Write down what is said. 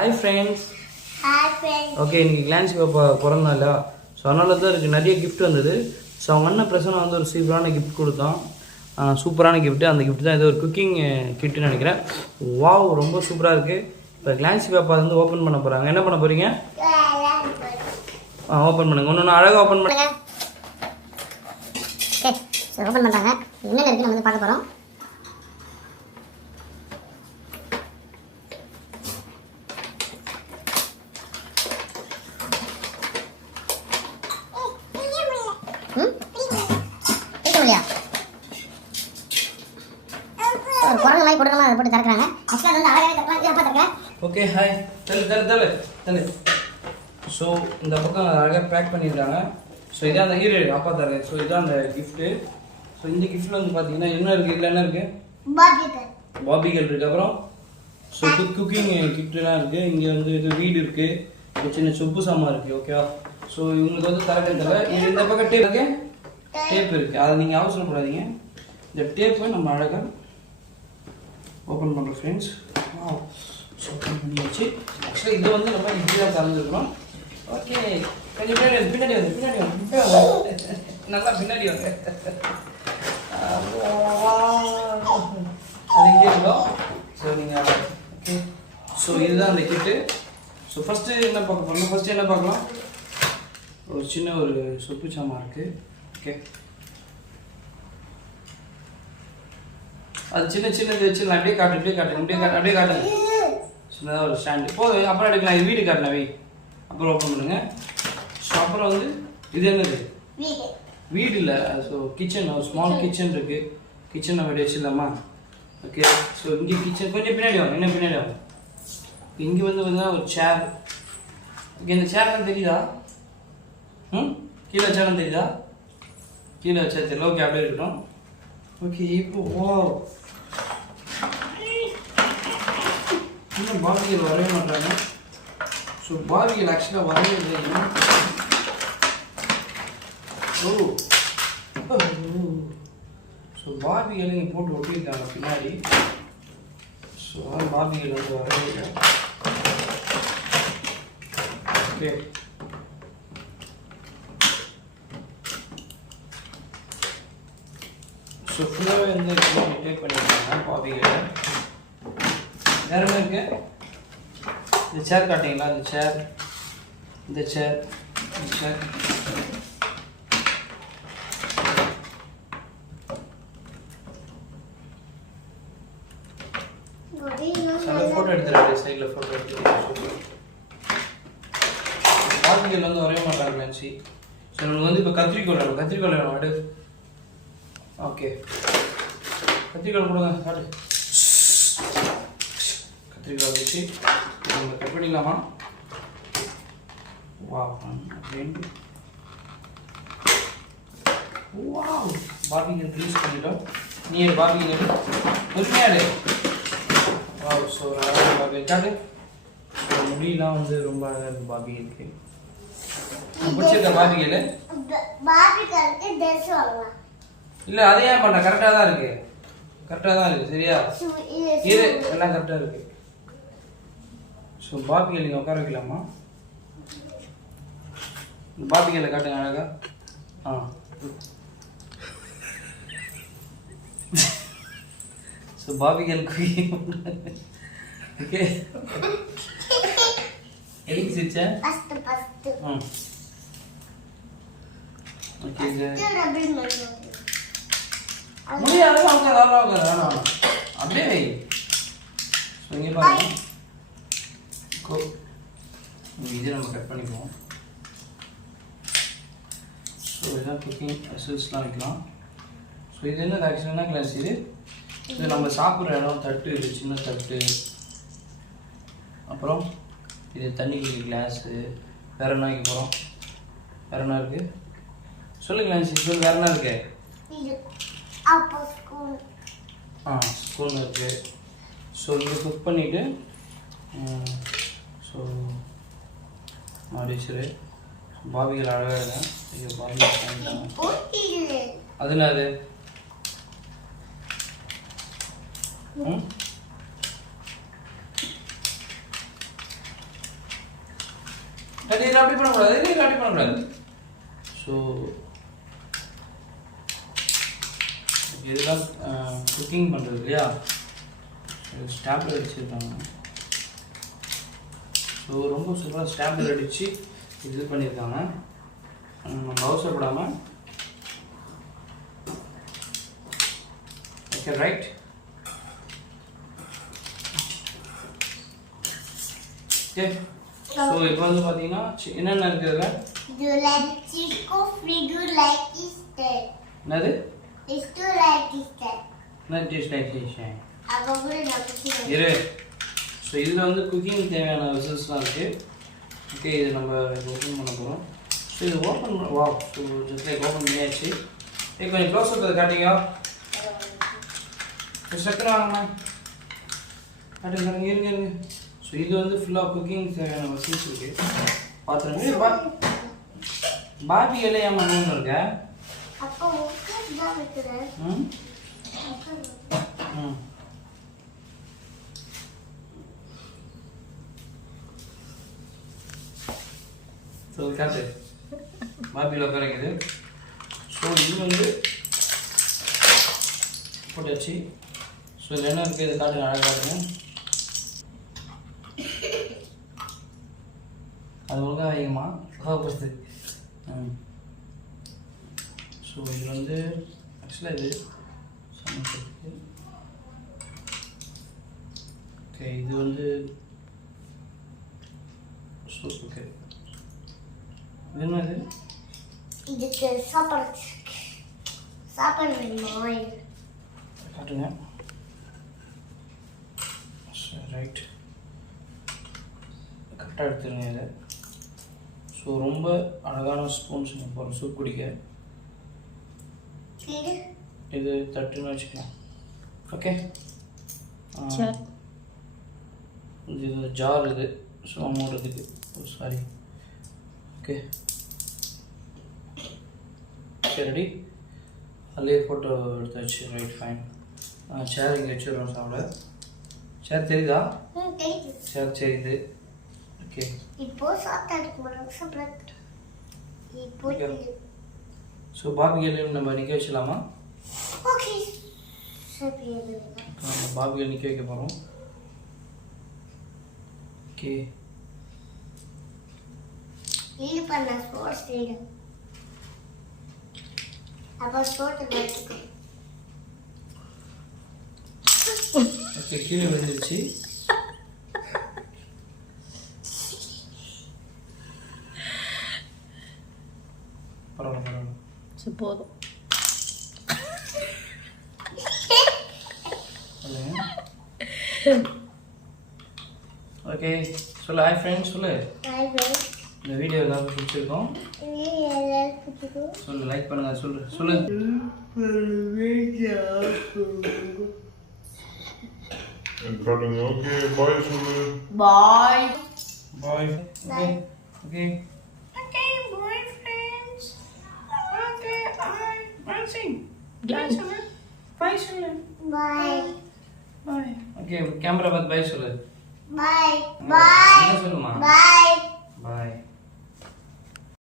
Hi friends. Hi friends. Okay, இன்னைக்கு glands பிறந்தால so அதனால தான் இருக்குது நிறைய கிஃப்ட் வந்தது. ஸோ அவங்க அண்ணன் பிரசனை வந்து ஒரு சூப்பரான கிஃப்ட் கொடுத்தான். சூப்பரான கிஃப்ட்டு. அந்த கிஃப்ட் தான் ஏதோ ஒரு குக்கிங் கிஃப்ட்டுன்னு நினைக்கிறேன். வாவ், ரொம்ப சூப்பராக இருக்குது. இப்போ கிளான்ஸ் பேப்பர் வந்து ஓப்பன் பண்ண போகிறாங்க. என்ன பண்ண போகிறீங்க? ஓப்பன் பண்ணுங்க. ஒன்று அழகாக ஓப்பன் பண்ணுங்க. ஓகே, ஓப்பன் பண்ணுறாங்க. என்ன இருக்குது நம்ம வந்து பார்க்க போகிறோம். ஒரு குரங்கு மாதிரி கொடுக்கணும், அதை போட்டு திறக்கிறாங்க. ஆக்சுவலாக வந்து அழகாக திறக்கிறேன். Okay, hi. தள்ளு. ஸோ இந்த பக்கம் அழகாக பேக் பண்ணியிருக்காங்க. ஸோ இதான் அந்த ஹீரோ அப்பா தரேன். ஸோ இதான் அந்த கிஃப்ட்டு. ஸோ இந்த கிஃப்ட்டில் வந்து பார்த்தீங்கன்னா என்ன இருக்குது, இதில் என்ன இருக்குது? பாபிகள் இருக்குது. அப்புறம் ஸோ குக்கிங் கிஃப்ட்லாம் இருக்குது. இங்கே வந்து இது வீடு இருக்குது, சின்ன சொப்பு சாமான் இருக்குது. ஓகேவா? ஸோ இவங்களுக்கு வந்து திறக்கிறதுல இந்த பக்கம் டேப் இருக்குது. அதை நீங்கள் அவசரப்படாதீங்க. இந்த டேப்பை நம்ம அழகாக ஓப்பன் பண்ணுறோம் ஃப்ரெண்ட்ஸ். ஓப்பன் பண்ணி வச்சு ஆக்சுவலாக இதை வந்து நம்ம இப்படி தான் திறந்துருக்குறோம். ஓகே, கொஞ்சம் பின்னாடி வந்து நல்லா பின்னாடி வந்து அது இங்கே இருந்தோம். ஸோ நீங்கள் ஓகே, ஸோ இதுதான் அந்த கிட்டு. ஸோ ஃபஸ்ட்டு என்ன பார்க்க போகிறோம்? என்ன பார்க்கலாம்? ஒரு சின்ன ஒரு சொப்பு சாமான் இருக்குது. ஓகே, அது சின்னது வச்சு அப்படியே காட்டுங்க. சின்னதாக ஒரு ஸ்டாண்டு போதும். அப்புறம் எடுக்கலாம். இது வீடு காட்டினவை அப்புறம் ஓப்பன் பண்ணுங்க. ஸோ அப்புறம் வந்து இது என்னது? வீடு இல்லை. ஸோ கிச்சன், ஒரு ஸ்மால் கிச்சன் இருக்குது. கிச்சன் நம்ம வச்சிடலாமா? ஓகே, ஸோ இங்கே கிச்சன் கொஞ்சம் பின்னாடி வாங்க. என்ன பின்னாடி வாங்க. இங்கே வந்து பார்த்தீங்கன்னா ஒரு சேர். ஓகே, இந்த சேர்லாம் தெரியுதா? கீழே வச்சாலும் தெரியுதா? கீழே வச்சா தெரியல. ஓகே, அப்படியே இருக்கட்டும். ஓகே, இப்போ இன்னும் பாபிகள் வரவே மாட்டாங்க. ஸோ பாபிகள் ஆக்சுவலாக வரவே இல்லை. ஸோ பாபிகள் இங்கே போட்டு ஒட்டியிருக்காங்க பின்னாடி. ஸோ பாபிகள் வந்து வரவே இல்லை. ஓகே, ஸோ ஃபுல்லாகவே வந்து டேக் பண்ணியிருக்காங்க பாபிகளை. வேறு என்ன இருக்கு? இந்த சேர் காட்டிங்களா? இந்த சேர் ஃபோட்டோ எடுத்துருக்கேன். சைடில் ஃபோட்டோ எடுத்துருக்கேன். பாபிகள் வந்து வரைய மாட்டாங்க நினச்சி. ஸோ நம்மளுக்கு வந்து இப்போ கத்திரிக்கோள் வேணும். அடு. ஓகே, கத்திரிக்கோள் கொடுங்க. காட்டு. கத்திரிக்கோள் வச்சு நம்ம கட் பண்ணிக்கலாமா? பாபிகள் ரிலீஸ் பண்ணிட்டோம். நீ பாபிகள் பொறுமையாடு. ஸோ பாபிகள் காட்டு. முடியெல்லாம் வந்து ரொம்ப அழகாக இருக்குது பாபிகளுக்கு. பிடிச்சிருக்க பாபிகள் இல்லை, அதே ஏன் பண்ண? கரெக்டாக தான் இருக்குது. சரியா? இது எல்லாம் கரெக்டாக இருக்குது. ஸோ பாபிகள் நீங்கள் உட்கார வைக்கலாமா? பாபிகளை காட்டுங்க அழகா. ஸோ பாபிகள் ஓகே, எதுக்கு சிரிச்சேன்? ஓகே, முடியாது. அப்படியே வை. ஸோ இங்கே பாருங்க. இது நம்ம கட் பண்ணிக்குவோம். ஸோ இதெல்லாம் குக்கிங் அசல்ஸ்லாம் வைக்கலாம். ஸோ இது என்ன ஆக்சுவலாக என்ன கிளாஸ் இது நம்ம சாப்பிட்ற இடம். தட்டு, இது சின்ன தட்டு. அப்புறம் இது தண்ணி கிளாஸு. வேறு என்ன வைக்க போகிறோம்? வேறு என்ன இருக்குது சொல்லுங்க கிளாஸ். சொல்லு, வேறு என்ன இருக்கு? ஸ்பூன் இருக்குது. ஸோ இங்கே குக் பண்ணிவிட்டு ஸோ மாடிச்சிரு. பாபிகள் அழகாக இருக்கேன். ஐயோ, பாபிகள் அது என்னது? இதில் அப்படி பண்ணக்கூடாது, இதில் அப்படி பண்ணக்கூடாது. ஸோ இதெல்லாம் குக்கிங் பண்ணுறது இல்லையா, ஸ்டாப்லர் அடிச்சிருக்காங்க. ஸோ ரொம்ப சூப்பராக ஸ்டாப்லர் அடித்து இது பண்ணியிருக்காங்க. நம்ம அவசரப்படாமல் ஓகே ரைட். ஓகே ஸோ இப்போ வந்து பார்த்தீங்கன்னா என்னென்ன இருக்குதுல என்னது இரு. ஸோ இதில் வந்து குக்கிங் தேவையான விசில்ஸ்லாம் இருக்குது. ஓகே இது நம்ம ஓப்பன் பண்ண போகிறோம். ஸோ இது ஓப்பன் வா. ஸோ ஜஸ்ட் லைக் ஓப்பன் பண்ணியாச்சு. கொஞ்சம் க்ளோஸ் அப் அதை காட்டிங்க. சக்கரை வாங்கண்ணா காட்டுங்க இருங்க இருங்க. ஸோ இது வந்து ஃபுல்லாக குக்கிங் தேவையான விசில்ஸ் இருக்குது. பார்த்துருங்க. பாபி இலையாம நோன்னு இருக்க. ம் ம் ஸோ காட்டு பாபியில் உட்காரிக்குது. ஸோ இது வந்து போட்டாச்சு. ஸோ இதில் என்ன இருக்குது இது காட்டுங்க, அழகாக காட்டுங்க. அது ஒழுங்காக அதிகமா கோவப்படுது. ஸோ இது வந்து ஆக்சுவலாக இது சமைக்கிறதுக்கு. ஓகே இது வந்து சூப். ஓகே இது என்னது? இதுக்கு சாப்பாடு வேணுமா? காட்டுங்க. ரைட் கரெக்டாக எடுத்துருங்க இதை. ஸோ ரொம்ப அழகான ஸ்பூன்ஸ் போகிறோம் சூப் குடிக்க. இது தட்டுன்னு வச்சுக்கலாம். ஓகே இது ஜார் இது ஸோ மூடுறதுக்கு. சாரி. Okay okay ready. அதுலேயே ஃபோட்டோ எடுத்தாச்சு. Right fine. சேர் இங்கே வச்சுருவோம் சாப்பிட. சேர் தெரியுதா? சேர் தெரியுது. ஓகே இப்போ ஸோ பாபிகளையும் நம்ம நிற்க வச்சலாமா? ஓகே நம்ம பாபிகள் நிற்க வைக்க போகிறோம். ஓகே இது பண்ண ஸ்போர்ட்ஸ் ரீடு அப்போ ஸ்போர்ட்ஸ் வச்சுக்கோ. ஓகே கீழே விழுந்துருச்சு. பரவாயில்ல பரவாயில்ல. சரி போதும். ஓகே சொல்லு ஹாய் ஃப்ரெண்ட்ஸ் சொல்லு. Hi friends. இந்த வீடியோ எல்லாருக்கும் பிடிச்சிருக்கோம். சொல்லு லைக் பண்ணுங்க. சொல்லு சொல்லு. ஓகே பாய் சொல்லு. Bye bye. Okay okay okay bye friends. Okay bye bye சிங் பாய் சொல்லு. பாய் சொல்லு. Bye bye. ஓகே கேமரா பார்த்து பாய் சொல்லு. பாய் பாய் என்ன சொல்லுமா? பாய் பாய்.